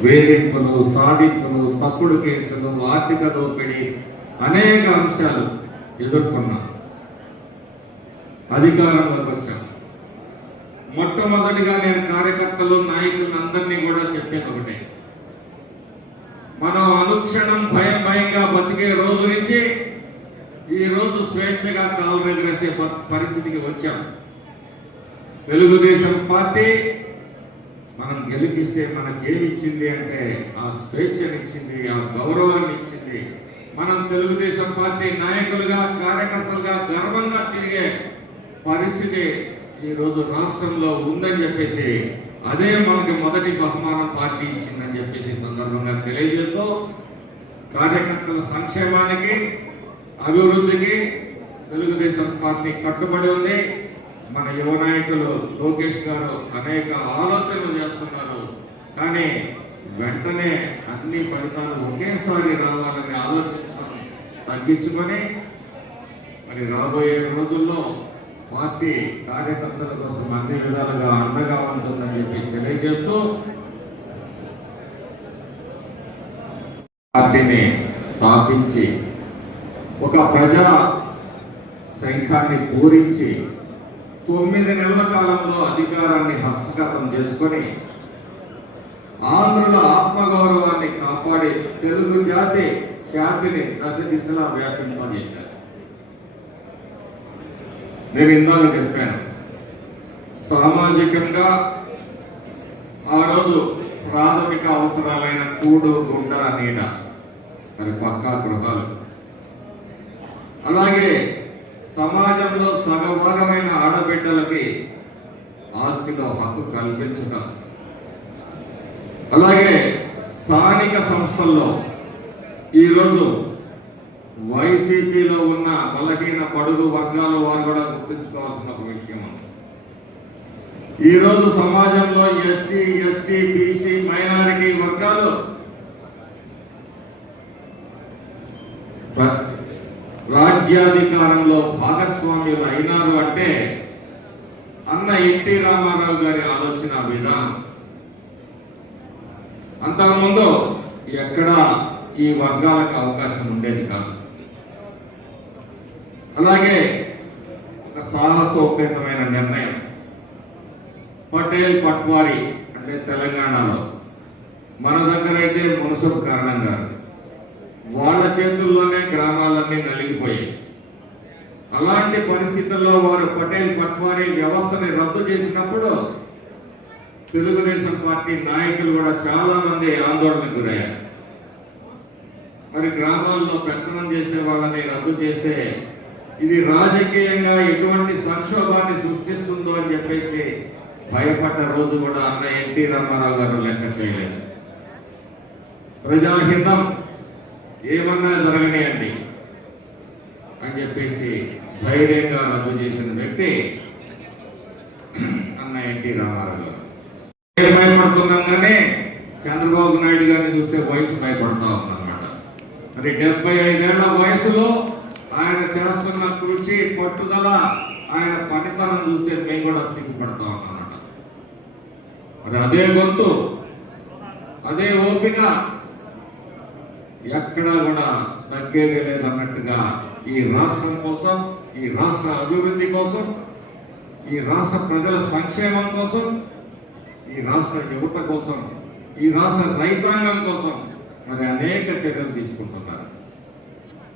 వేధింపులు సాధింపులు తప్పుడు కేసులు ఆర్థిక దోపిడీ అనేక అంశాలు ఎదుర్కొన్నాం. అధికారంలోకి వచ్చాం. మొట్టమొదటిగా నేను కార్యకర్తలు నాయకులు అందరినీ కూడా చెప్పేది ఒకటే. మనం అనుక్షణం భయం భయంగా బతికే రోజు నుంచి ఈ రోజు స్వేచ్ఛగా కాలు ఎగరేసే పరిస్థితికి వచ్చాం. తెలుగుదేశం పార్టీ మనం గెలిపిస్తే మనకేమిచ్చింది అంటే ఆ స్వేచ్ఛనిచ్చింది ఆ గౌరవాన్ని ఇచ్చింది మనం తెలుగుదేశం పార్టీ నాయకులుగా కార్యకర్తలుగా గర్వంగా తిరిగే పరిస్థితి ఈరోజు రాష్ట్రంలో ఉందని చెప్పేసి అదే మనకి మొదటి బహుమానం పార్టీ ఇచ్చిందని చెప్పేసి సందర్భంగా తెలియజేస్తూ కార్యకర్తల సంక్షేమానికి అభివృద్ధికి తెలుగుదేశం పార్టీ కట్టుబడి ఉంది. మన యువ నాయకులు లోకేష్ గారు అనేక ఆలోచనలు చేస్తున్నారు. కానీ వెంటనే అన్ని ఫలితాలు ఒకేసారి రావాలని ఆలోచించడం తగ్గించుకొని మరి రాబోయే రోజుల్లో పార్టీ కార్యకర్తల కోసం అన్ని విధాలుగా అండగా ఉంటుందని చెప్పి తెలియజేస్తూ పార్టీని స్థాపించి ఒక ప్రజా సంఘాన్ని పూరించి తొమ్మిది నెలల కాలంలో అధికారాన్ని హస్తగతం చేసుకొని ఆంధ్రుల ఆత్మగౌరవాన్ని కాపాడి తెలుగు జాతి ఖ్యాతిని దశ దిశలా వ్యాపింపజేశారు. నేను ఇందాక చెప్పాను సామాజికంగా ఆ రోజు ప్రాథమిక అవసరాలైన కూడు గుండ నీడ మరి పక్కా గృహాలు. అలాగే సమాజంలో సగభాగమైన ఆడబిడ్డలకి ఆస్తిలో హక్కు కల్పించటం అలాగే స్థానిక సంస్థల్లో ఈరోజు వైసీపీలో ఉన్న బలహీన పడుగు వర్గాల వారు కూడా గుర్తించుకోవాల్సిన ఒక విషయం ఉంది. ఈరోజు సమాజంలో ఎస్సీ ఎస్టీ బీసీ మైనారిటీ వర్గాలు రాజ్యాధికారంలో భాగస్వామ్యులు అయినారు అంటే అన్న ఎన్టీ రామారావు గారి ఆలోచన విధానం. అంతకుముందు ఎక్కడ ఈ వర్గాలకు అవకాశం ఉండేది కాదు. అలాగే ఒక సాహసోపేతమైన నిర్ణయం. పటేల్ పట్వారి అంటే తెలంగాణలో. మన దగ్గర అయితే మున్సబ్ కారణం వాళ్ళ చేతుల్లోనే గ్రామాలన్నీ నలిగిపోయాయి. అలాంటి పరిస్థితుల్లో వారు పటేల్ పట్వారీ వ్యవస్థని రద్దు చేసినప్పుడు తెలుగుదేశం పార్టీ నాయకులు కూడా చాలా మంది ఆందోళనకు గురయ్యారు. మరి గ్రామాల్లో పెత్తనం చేసే వాళ్ళని రద్దు చేస్తే ఇది రాజకీయంగా ఎటువంటి సంక్షోభాన్ని సృష్టిస్తుందో అని చెప్పేసి భయపడ్డ రోజు కూడా అన్న ఎన్టీ రామారావు గారు లెక్క చేయలేదు. ప్రజాహితం ఏమన్నా జరగనియండి అని చెప్పేసి ధైర్యంగా రద్దు చేసిన వ్యక్తి అన్న ఎన్టీ రామారావు గారు. భయపడుతున్నాం కానీ చంద్రబాబు నాయుడు గారిని చూస్తే వయసు భయపడతా ఉందన్నమాట. మరి డెబ్బై ఐదేళ్ళ వయసులో ఆయన చేస్తున్న కృషి పట్టుదల ఆయన పనితనం చూస్తే మేము కూడా సిగ్గుపడతా ఉన్నామన్నమాట. మరి అదే గొంతు అదే ఓపిక ఎక్కడా కూడా తగ్గేదే లేదన్నట్టుగా ఈ రాష్ట్రం కోసం ఈ రాష్ట్ర అభివృద్ధి కోసం ఈ రాష్ట్ర ప్రజల సంక్షేమం కోసం ఈ రాష్ట్ర యువత కోసం ఈ రాష్ట్ర రైతాంగం కోసం మరి అనేక చర్యలు తీసుకుంటున్నారు.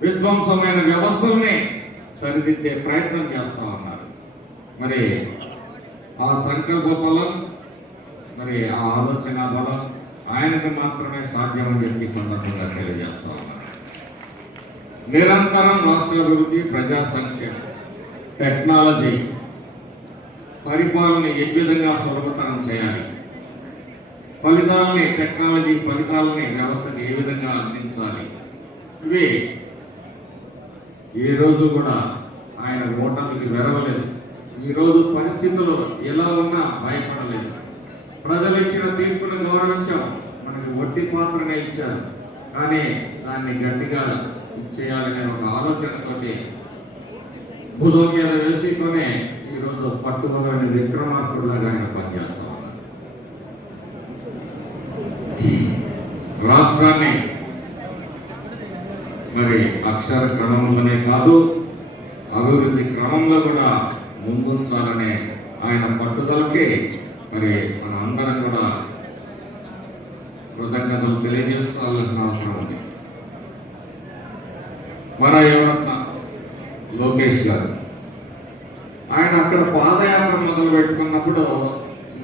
విధ్వంసమైన వ్యవస్థల్ని సరిదిద్దే ప్రయత్నం చేస్తా ఉన్నారు. మరి ఆ సంకల్ప బలం మరి ఆ ఆలోచన బలం ఆయనకు మాత్రమే సాధ్యమని చెప్పి సందర్భంగా తెలియజేస్తా ఉన్నారు నిరంతరం రాష్ట్ర అభివృద్ధి ప్రజా సంక్షేమం టెక్నాలజీ పరిపాలన ఏ విధంగా సులభతరం చేయాలి? ఫలితాలని టెక్నాలజీ ఫలితాలని వ్యవస్థకు ఏ విధంగా అందించాలి? ఇవి ఏ రోజు కూడా ఆయన ఓటమికి వెరవలేదు. ఈ రోజు పరిస్థితులు ఎలా ఉన్నా భయపడలేదు. ప్రజలు ఇచ్చిన తీర్పును గౌరవించాం. మనకి వడ్డీ పాత్రనే ఇచ్చారు. కానీ దాన్ని గట్టిగా ఇచ్చేయాలనే ఒక ఆలోచనతోటి భుజం మీద వేసుకొని ఈరోజు పట్టుదలని విక్రమార్కుడులాగా ఆయన పనిచేస్తా రాష్ట్రాన్ని మరి అక్షర క్రమంలోనే కాదు అభివృద్ధి క్రమంలో కూడా ముందుంచాలనే ఆయన పట్టుదలకి మరి మన అందరం కూడా కృతజ్ఞతలు తెలియజేసుకోవాల్సిన అవసరం ఉంది. మన యువరత్న లోకేష్ గారు. ఆయన అక్కడ పాదయాత్ర మొదలు పెట్టుకున్నప్పుడు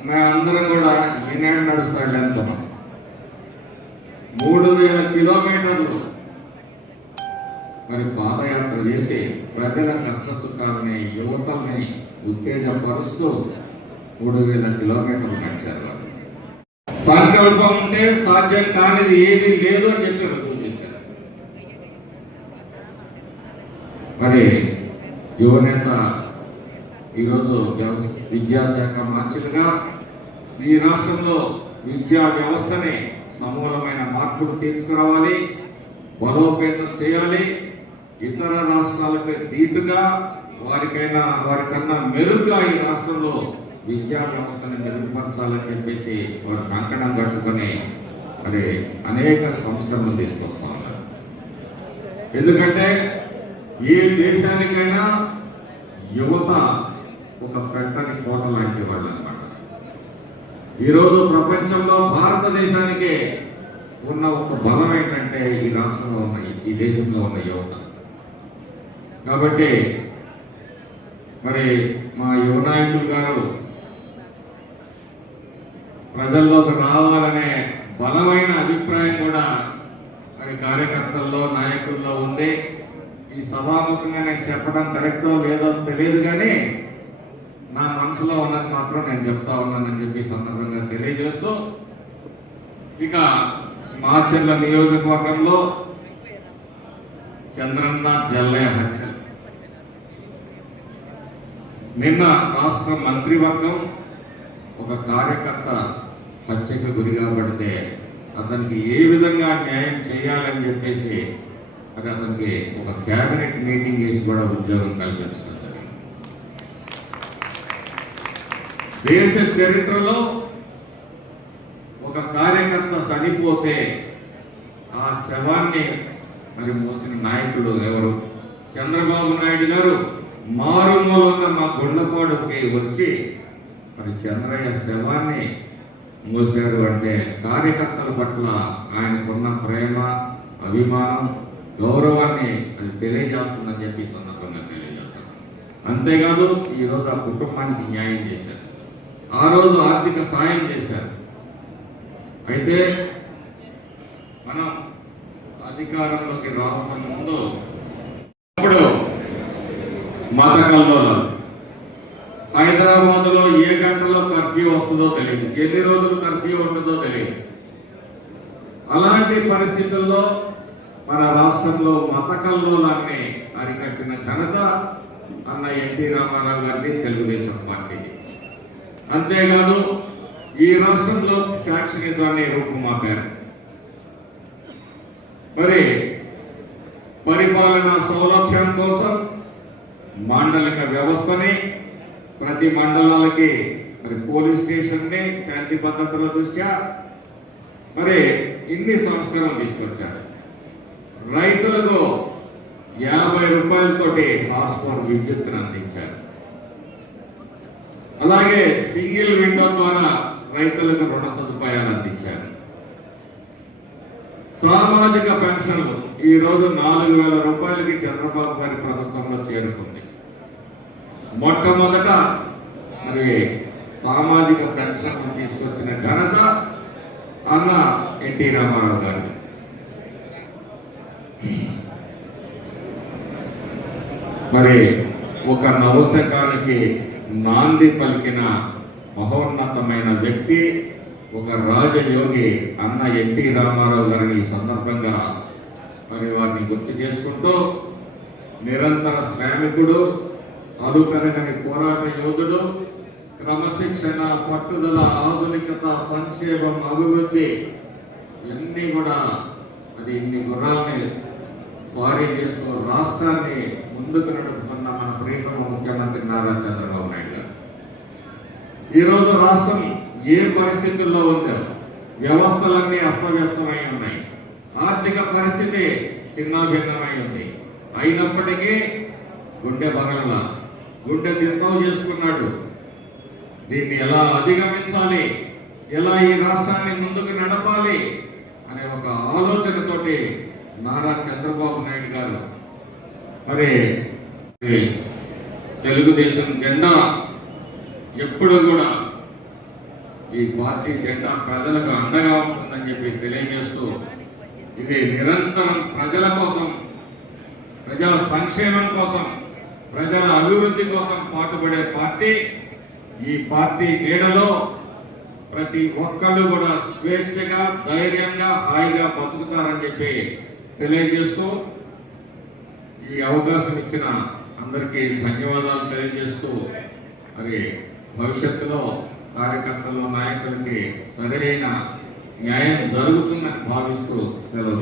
మేమందరం కూడా ఈనాడు నడుస్తాడు ఎంత. మూడు వేల కిలోమీటర్లు మరి పాదయాత్ర చేసి ప్రజల కష్ట సుఖాలని యువతల్ని ఉత్తేజపరుస్తూ మూడు వేల కిలోమీటర్లు నడిచారు వాళ్ళు. సంకల్పం ఉంటే సాధ్యం కానిది ఏది లేదు అని చెప్పి రుజువు చేశారు మరి యువనేత ఈరోజు విద్యాశాఖ మంత్రిగా ఈ రాష్ట్రంలో విద్యా వ్యవస్థని సమూలమైన మార్పులు తీసుకురావాలి బలోపేతం చేయాలి ఇతర రాష్ట్రాలకు దీటుగా వారికైనా వారికన్నా మెరుగ్గా ఈ రాష్ట్రంలో విద్యా వ్యవస్థని మెరుగుపరచాలని చెప్పేసి వారు కంకణం కట్టుకొని మరి అనేక సంస్కరణలు తీసుకొస్తా ఉన్నారు. ఎందుకంటే ఏ దేశానికైనా యువత ఒక పెట్టని కోట లాంటి వాళ్ళు అనమాట ఈరోజు ప్రపంచంలో భారతదేశానికే ఉన్న ఒక బలం ఏంటంటే ఈ రాష్ట్రంలో ఉన్న ఈ దేశంలో ఉన్న యువత. కాబట్టి మరి మా యువ నాయకులు గారు ప్రజల్లోకి రావాలనే బలమైన అభిప్రాయం కూడా మరి కార్యకర్తల్లో నాయకుల్లో ఉంది. ఈ సభాముఖంగా నేను చెప్పడం కరెక్టో లేదో తెలియదు కానీ నా మనసులో ఉన్నది మాత్రం నేను చెప్తా ఉన్నానని చెప్పి సందర్భంగా తెలియజేస్తూ ఇక మాచర్ల నియోజకవర్గంలో చంద్రన్న జల్లయ్య హత్య. నిన్న రాష్ట్ర మంత్రివర్గం ఒక కార్యకర్త హత్యకు గురి కాబడితే అతనికి ఏ విధంగా న్యాయం చేయాలని చెప్పేసి అది అతనికి ఒక క్యాబినెట్ మీటింగ్ చేసి కూడా ఉద్యోగం కల్పించడం దేశ చరిత్రలో ఒక కార్యకర్త చనిపోతే ఆ శవాన్ని మరి మోసిన నాయకుడు ఎవరు? చంద్రబాబు నాయుడు గారు. మారుమూలంగా మా గుండెపాడుకి వచ్చి మరి చంద్రయ్య శవాన్ని మూసారు అంటే కార్యకర్తల పట్ల ఆయనకున్న ప్రేమ అభిమానం గౌరవాన్ని అది తెలియజేస్తుందని చెప్పి సందర్భంగా తెలియజేస్తాను. అంతేకాదు ఈరోజు ఆ కుటుంబానికి న్యాయం చేశారు. ఆ రోజు ఆర్థిక సాయం చేశారు. అయితే మనం అధికారంలోకి రావడం ముందు ఇప్పుడు మత కల్లోలాలు హైదరాబాద్లో ఏ గంటలో కర్ఫ్యూ వస్తుందో తెలియదు. ఎన్ని రోజులు కర్ఫ్యూ ఉంటుందో తెలియదు. అలాంటి పరిస్థితుల్లో మన రాష్ట్రంలో మత కల్లోలాన్ని అరికట్టిన ఘనత అన్న ఎన్టీ రామారావు గారిని తెలుగుదేశం పార్టీకి అంతేకాదు ఈ రాష్ట్రంలో శాక్షనిత్వాన్ని రూపుమాపారు. మరి పరిపాలన సౌలభ్యం కోసం మాండలిక వ్యవస్థని ప్రతి మండలాలకి మరి పోలీస్ స్టేషన్ని శాంతి భద్రతల దృష్ట్యా మరి ఇన్ని సంస్కరణలు తీసుకొచ్చారు. రైతులకు యాభై రూపాయలతోటి హాస్పిటల్ పవర్ విద్యుత్తును అందించారు. అలాగే సింగిల్ విండో ద్వారా రైతులకు రుణ సదుపాయాలు అందించారు. సామాజిక పెన్షన్లు ఈ రోజు నాలుగు వేల రూపాయలకి చంద్రబాబు గారి ప్రభుత్వంలో చేరుకుంది. మొట్టమొదట మరి సామాజిక పెన్షన్ తీసుకొచ్చిన ఘనత అన్న ఎన్టీ రామారావు గారు. మరి ఒక నవశకానికి నాంది పలికిన మహోన్నతమైన వ్యక్తి ఒక రాజయోగి అన్న ఎన్టీ రామారావు గారిని ఈ సందర్భంగా మరి వారిని గుర్తు చేసుకుంటూ నిరంతర శ్రామికుడు అలుపెరగని పోరాట యోధుడు క్రమశిక్షణ పట్టుదల ఆధునికత సంక్షేమం అభివృద్ధి ఇవన్నీ కూడా అది ఇన్ని గుర్రాల్ని స్వారీ చేస్తూ రాష్ట్రాన్ని ముందుకు నడుపుతున్న మన ప్రీతమ ముఖ్యమంత్రి నారా చంద్రబాబు నాయుడు గారు. ఈరోజు రాష్ట్రం ఏ పరిస్థితుల్లో ఉందో వ్యవస్థలన్నీ అస్తవ్యస్తమై ఉన్నాయి. ఆర్థిక పరిస్థితి చిన్నాభిన్నమై ఉంది. అయినప్పటికీ గుండె బలంగా గుండె దింపవు చేసుకున్నాడు. దీన్ని ఎలా అధిగమించాలి? ఎలా ఈ రాష్ట్రాన్ని ముందుకు నడపాలి? అనే ఒక ఆలోచనతోటి నారా చంద్రబాబు నాయుడు గారు మరి తెలుగుదేశం జెండా ఎప్పుడు కూడా ఈ పార్టీ జెండా ప్రజలకు అండగా ఉంటుందని చెప్పి తెలియజేస్తూ ఇది నిరంతరం ప్రజల కోసం ప్రజల సంక్షేమం కోసం ప్రజల అభివృద్ధి కోసం పాటుపడే పార్టీ. ఈ పార్టీ నీడలో ప్రతి ఒక్కళ్ళు కూడా స్వేచ్ఛగా ధైర్యంగా హాయిగా బతుకుతారని చెప్పి తెలియజేస్తూ ఈ అవకాశం ఇచ్చిన అందరికీ ధన్యవాదాలు తెలియజేస్తూ మరి భవిష్యత్తులో కార్యకర్తలు నాయకులకి సరైన న్యాయం జరుగుతుందని భావిస్తూ సెలవు